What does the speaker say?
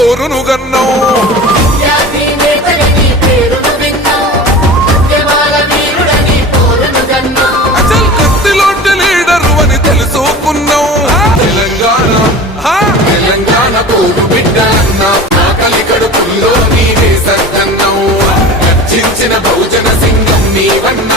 పోరును గన్నావు. Achal కత్తిలోంటి leader అని తెలుసుకున్నావు. తెలంగాణ పోరు బిడ్డ అన్నావు. ఆకలి కడుపుల్లో నీవే సద్దన్నావు. గర్జించిన బహుజన సింగం నీవన్నా.